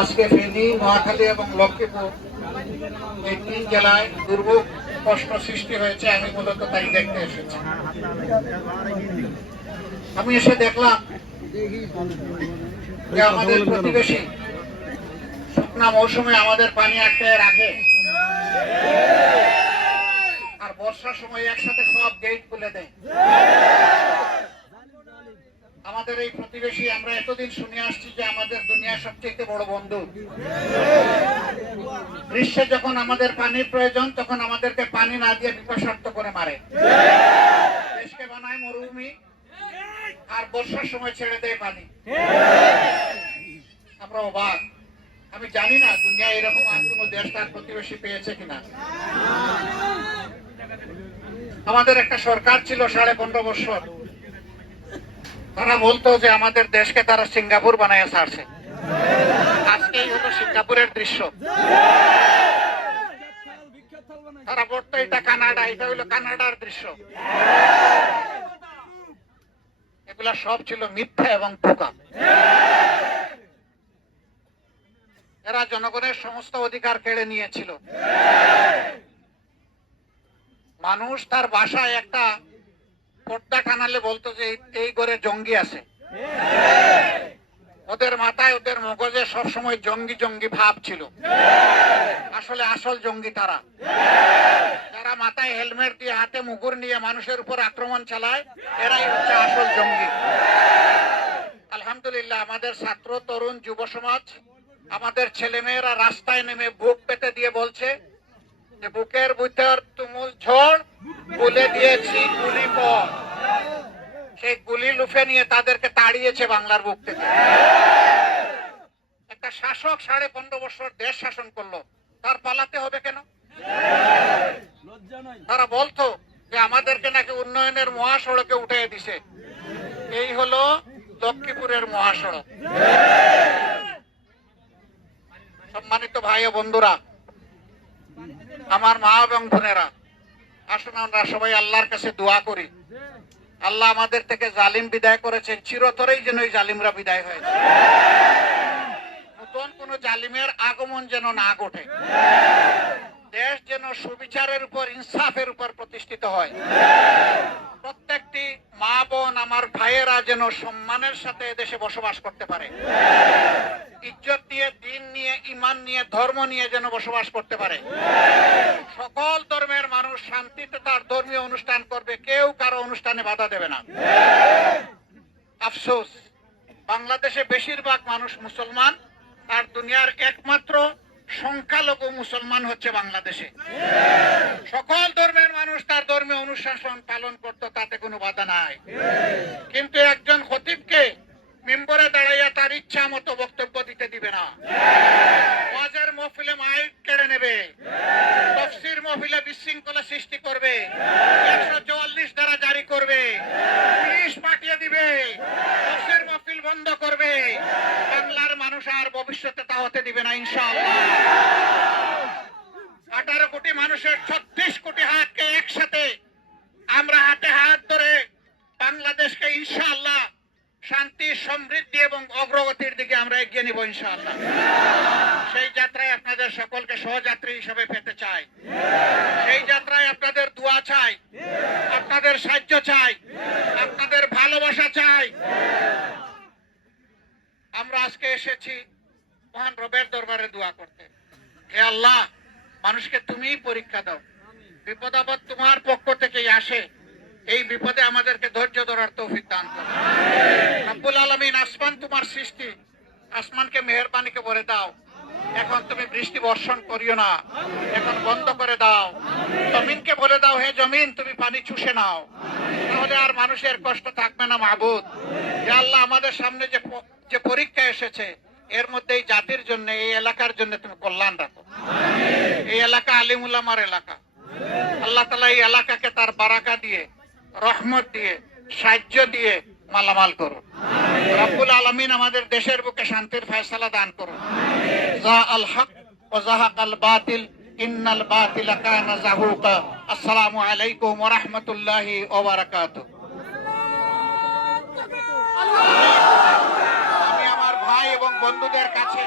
আজকে ফেনী, নোয়াখালী এবং লক্ষ্মীপুর এই তিন জেলায় দুর্ভোগ কষ্ট সৃষ্টি হয়েছে, আমি মূলত তাই দেখতে এসেছি। আমি এসে দেখলাম যে আমাদের প্রতিবেশী, শুকনা মৌসুমে আমাদের পানি আটকে রাখে। আর বর্ষার সময় একসাথে সব গেট খুলে দেয়। আমাদের এই প্রতিবেশী, আমরা এতদিন শুনে আসছি যে আমাদের দুনিয়ার সবচেয়ে বড় বন্ধু। গ্রীষ্মে যখন আমাদের পানির প্রয়োজন, তখন আমাদেরকে পানি না দিয়ে বিপসার্থ করে মারে। দেশকে বানায় মরুভূমি, আর বর্ষার সময় ছেড়ে দেয় পানি। আমরা অবাক। আমি জানি না দুনিয়া এরকম আর কোন দেশ তার প্রতিবেশী পেয়েছে কিনা। আমাদের একটা সরকার ছিল সাড়ে পনেরো বছর। তারা বলতো যে আমাদের দেশকে তারা সিঙ্গাপুর বানায় ছাড়ছে। আজকেই হলো সিঙ্গাপুরের দৃশ্য। তারা বলতো, এটা কানাডা, এটা হলো কানাডার দৃশ্য। এগুলা সব ছিল মিথ্যা এবং পোকা এরা জনগণের সমস্ত অধিকার কেড়ে নিয়েছিল। মানুষ তার বাসায় একটা টানালে বলতো যে এই- ঘরে জঙ্গি আছে। ওদের মাথায় ওদের মগজে সবসময় জঙ্গি জঙ্গি ভাব ছিল। আসলে আসল জঙ্গি তারা। যারা মাথায় হেলমেট দিয়ে হাতে মুগুর নিয়ে মানুষের উপর আক্রমণ চালায়, এরাই হচ্ছে আসল জঙ্গি। আলহামদুলিল্লাহ, আমাদের ছাত্র, তরুণ, যুব সমাজ, আমাদের ছেলেমেয়েরা রাস্তায় নেমে বুক পেতে দিয়ে বলছে যে, বুকের ভিতর তুমুল ঝড় বলে দিয়েছি গুলি পর সেই গুলি লুফে নিয়ে তাদেরকে তাড়িয়েছে বাংলার বুক থেকে। একটা শাসক সাড়ে পনেরো বছর দেশ শাসন করল। তার পালাতে হবে কেন? তারা বলতো যে আমাদেরকে নাকি উন্নয়নের মহাসড়কে উঠে দিছে। এই হলো লক্ষ্মীপুরের মহাসড়ক। সম্মানিত ভাই ও বন্ধুরা, আমার মা এবং বোনেরা, আসুন আমরা সবাই আল্লাহর কাছে দোয়া করি। আল্লাহ আমাদের থেকে জালিম বিদায় করেছেন। চিরতরেই যেন এই জালিমরা বিদায় হয় নতুন কোন জালিমের আগমন যেন না ঘটে। দেশ যেন সুবিচারের উপর, ইনসাফের উপর প্রতিষ্ঠিত হয়। প্রত্যেকটি মা বোন, আমার ভাইয়েরা যেন সম্মানের সাথে দেশে বসবাস করতে পারে। ইজ্জত নিয়ে, দিন নিয়ে ইমান নিয়ে, ধর্ম নিয়ে যেন বসবাস করতে পারে। সকল ধর্মের মানুষ শান্তিতে তার ধর্মীয় অনুষ্ঠান করবে কেউ কারও অনুষ্ঠানে বাধা দেবে না আফসোস বাংলাদেশে বেশিরভাগ মানুষ মুসলমান, আর দুনিয়ার একমাত্র সংখ্যালঘু মুসলমান হচ্ছে বাংলাদেশে। সকল ধর্মের মানুষ তার ধর্মীয় অনুশাসন পালন করত, তাতে কোনো বাধা নাই। কিন্তু একজন খতিবকে মেম্বরে দাঁড়াইয়া তার ইচ্ছা মতো বক্তব্য দিতে দিবে না। ওয়াজের মহফিলে মাইক কেড়ে নেবে। তফসির মহফিলে বিশৃঙ্খলা সৃষ্টি করবে। একশো চুয়াল্লিশ দ্বারা জারি করবে। পুলিশ পাঠিয়ে দিবে। বন্ধ করবে, বাংলার মানুষ আর ভবিষ্যতে তা হতে দিবে না, ইনশাআল্লাহ। আঠারো কোটি মানুষের ছত্রিশ কোটি হাতকে একসাথে আমরা হাতে হাত ধরে বাংলাদেশকে ইনশাআল্লাহ শান্তি, সমৃদ্ধি এবং অগ্রগতির দিকে আমরা এগিয়ে নিব, ইনশাআল্লাহ। সেই যাত্রায় আপনাদের সকলকে সহযাত্রী হিসেবে পেতে চাই। সেই যাত্রায় আপনাদের দোয়া চাই, আপনাদের সাহায্য চাই, আপনাদের ভালোবাসা চাই আমরা আজকে এসেছি মহান রবের দরবারে দোয়া করতে। হে আল্লাহ মানুষকে তুমিই পরীক্ষা দাও। বিপদ আপদ তোমার পক্ষ থেকেই আসে। এই বিপদে আমাদেরকে ধৈর্য ধরার তৌফিক দান করো। রব্বুল আলমিন আসমান তোমার সৃষ্টি। আসমানকে মেহরবানিকে বলে দাও। এখন তুমি বৃষ্টি বর্ষণ করিও না। এখন বন্ধ করে দাও। জমিনকে বলে দাও হে জমিন তুমি পানি চুষে নাও। তাহলে আর মানুষের কষ্ট থাকবে না মাহবুদ হে আল্লাহ আমাদের সামনে যে যে পরীক্ষা এসেছে, এর মধ্যে এই জাতির জন্য, এই এলাকার জন্য তুমি কল্যাণ রাখো। এই এলাকা আলিমুল্লামার এলাকা। আল্লাহ তালা এই এলাকাকে তার বারাকা দিয়ে, রহমত দিয়ে, সাহায্য দিয়ে মালামাল করুন। রব্বুল আলমিন আমাদের দেশের বুকে শান্তির ফয়সালা দান করুন। যা আল হক আসসালামু আলাইকুম ওয়া রাহমাতুল্লাহি ভাই বন্ধুদের কাছে